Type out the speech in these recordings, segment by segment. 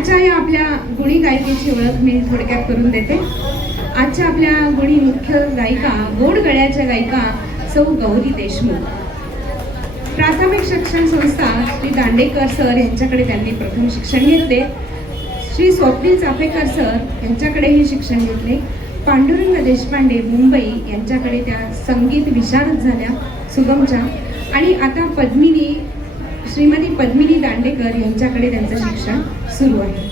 आजच्या या आपल्या गुणी गायिकेची ओळख मी थोडक्यात करून देते. आजच्या आपल्या गुणी मुख्य गायिका गोड गळ्याच्या गायिका सौ गौरी देशमुख. प्राथमिक शिक्षण संस्था श्री दांडेकर सर यांच्याकडे त्यांनी प्रथम शिक्षण घेतले. श्री स्वप्नील चाफेकर सर यांच्याकडेही शिक्षण घेतले. पांडुरंग देशपांडे मुंबई यांच्याकडे त्या संगीत विशारद झाल्या सुगमच्या. आणि आता पद्मिनी श्रीमती पद्मिनी दांडेकर यांच्याकडे त्यांचं शिक्षण सुरू आहे.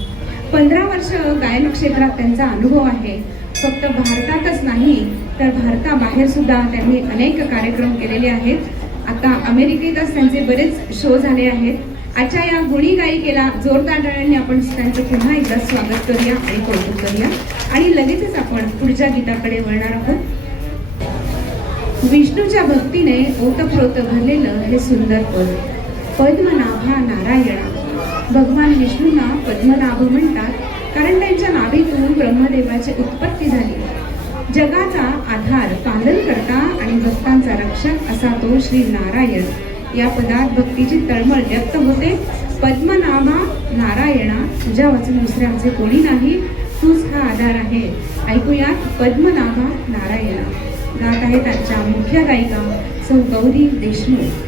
पंधरा वर्ष गायन क्षेत्रात त्यांचा अनुभव आहे. फक्त भारतातच नाही तर भारताबाहेर सुद्धा त्यांनी अनेक कार्यक्रम केलेले आहेत. आता अमेरिकेतच त्यांचे बरेच शो झाले आहेत. आजच्या या गुणी गायिकेला जोरदार टाळ्यांनी आपण त्यांचं पुन्हा एकदा स्वागत करूया आणि कौतुक करूया. आणि लगेचच आपण पुढच्या गीताकडे वळणार आहोत. विष्णूच्या भक्तीने ओतप्रोत भरलेलं हे सुंदर पद. पद्मनाभा नारायणा भगवान विष्णूंना पद्मनाभ म्हणतात कारण त्यांच्या नाभीतून ब्रह्मदेवाची उत्पत्ती झाली. जगाचा आधार पालन करता आणि भक्तांचा रक्षक असा तो श्री नारायण. या पदात भक्तीची तळमळ व्यक्त होते. पद्मनाभा नारायणा तुझ्या वाचून दुसऱ्याचे कोणी नाही? तूच हा आधार आहे. ऐकूयात पद्मनाभा नारायणा. गात आहे त्यांच्या मुख्य गायिका सौ गौरी देशमुख.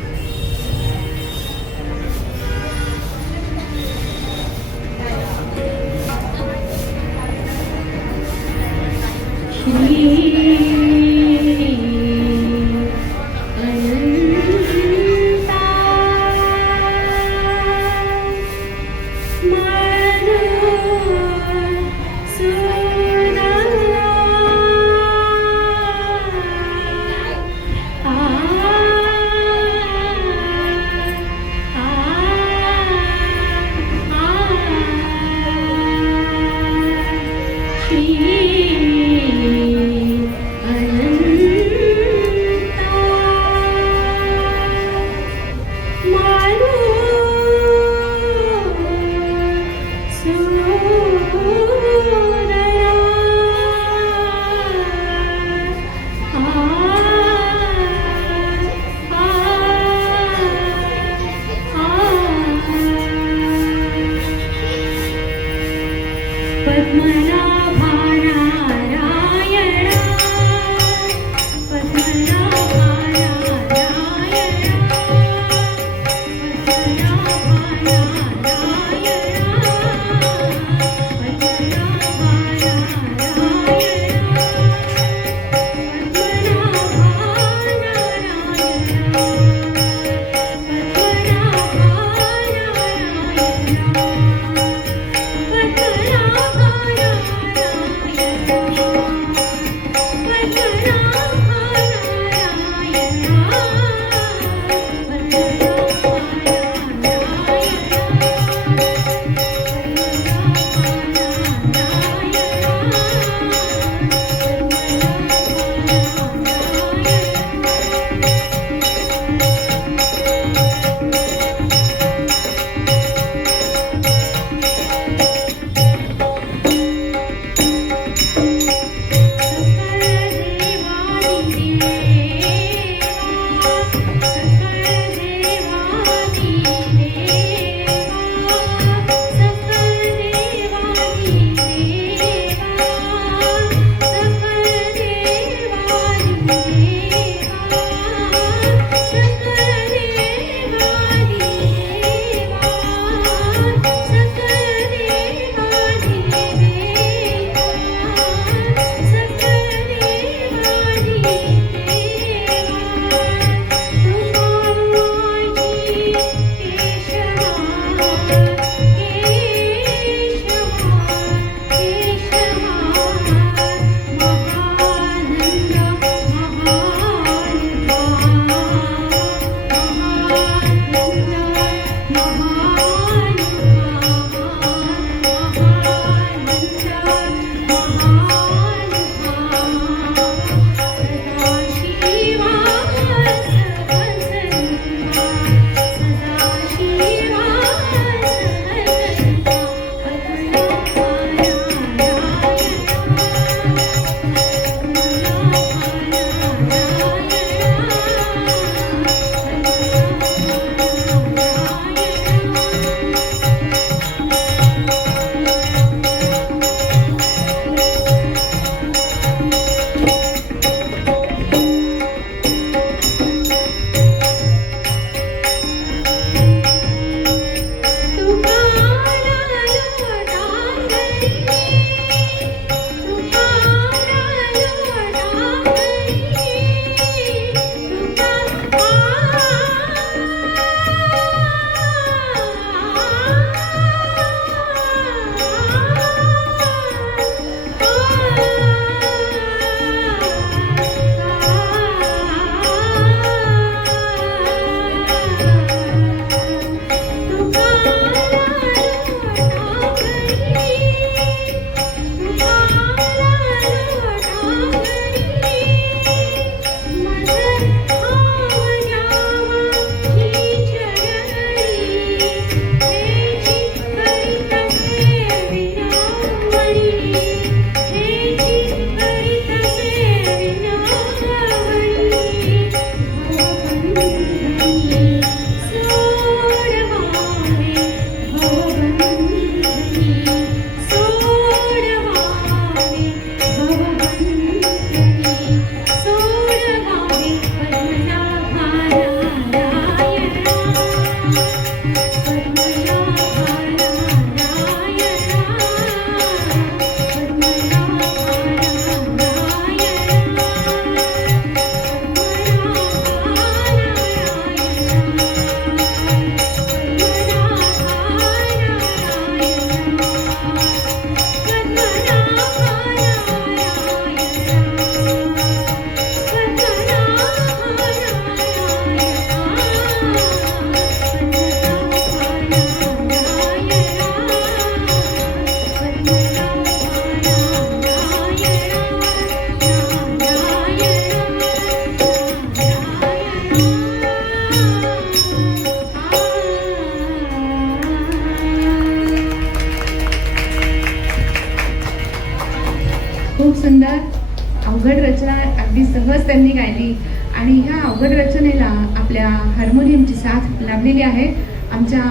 रचनेला आपल्या हार्मोनियमची साथ लाभलेली आहे. आमच्या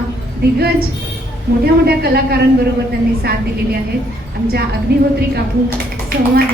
दिग्गज मोठ्या मोठ्या कलाकारांबरोबर त्यांनी साथ दिलेली आहे. आमच्या अग्निहोत्री काकू संवाद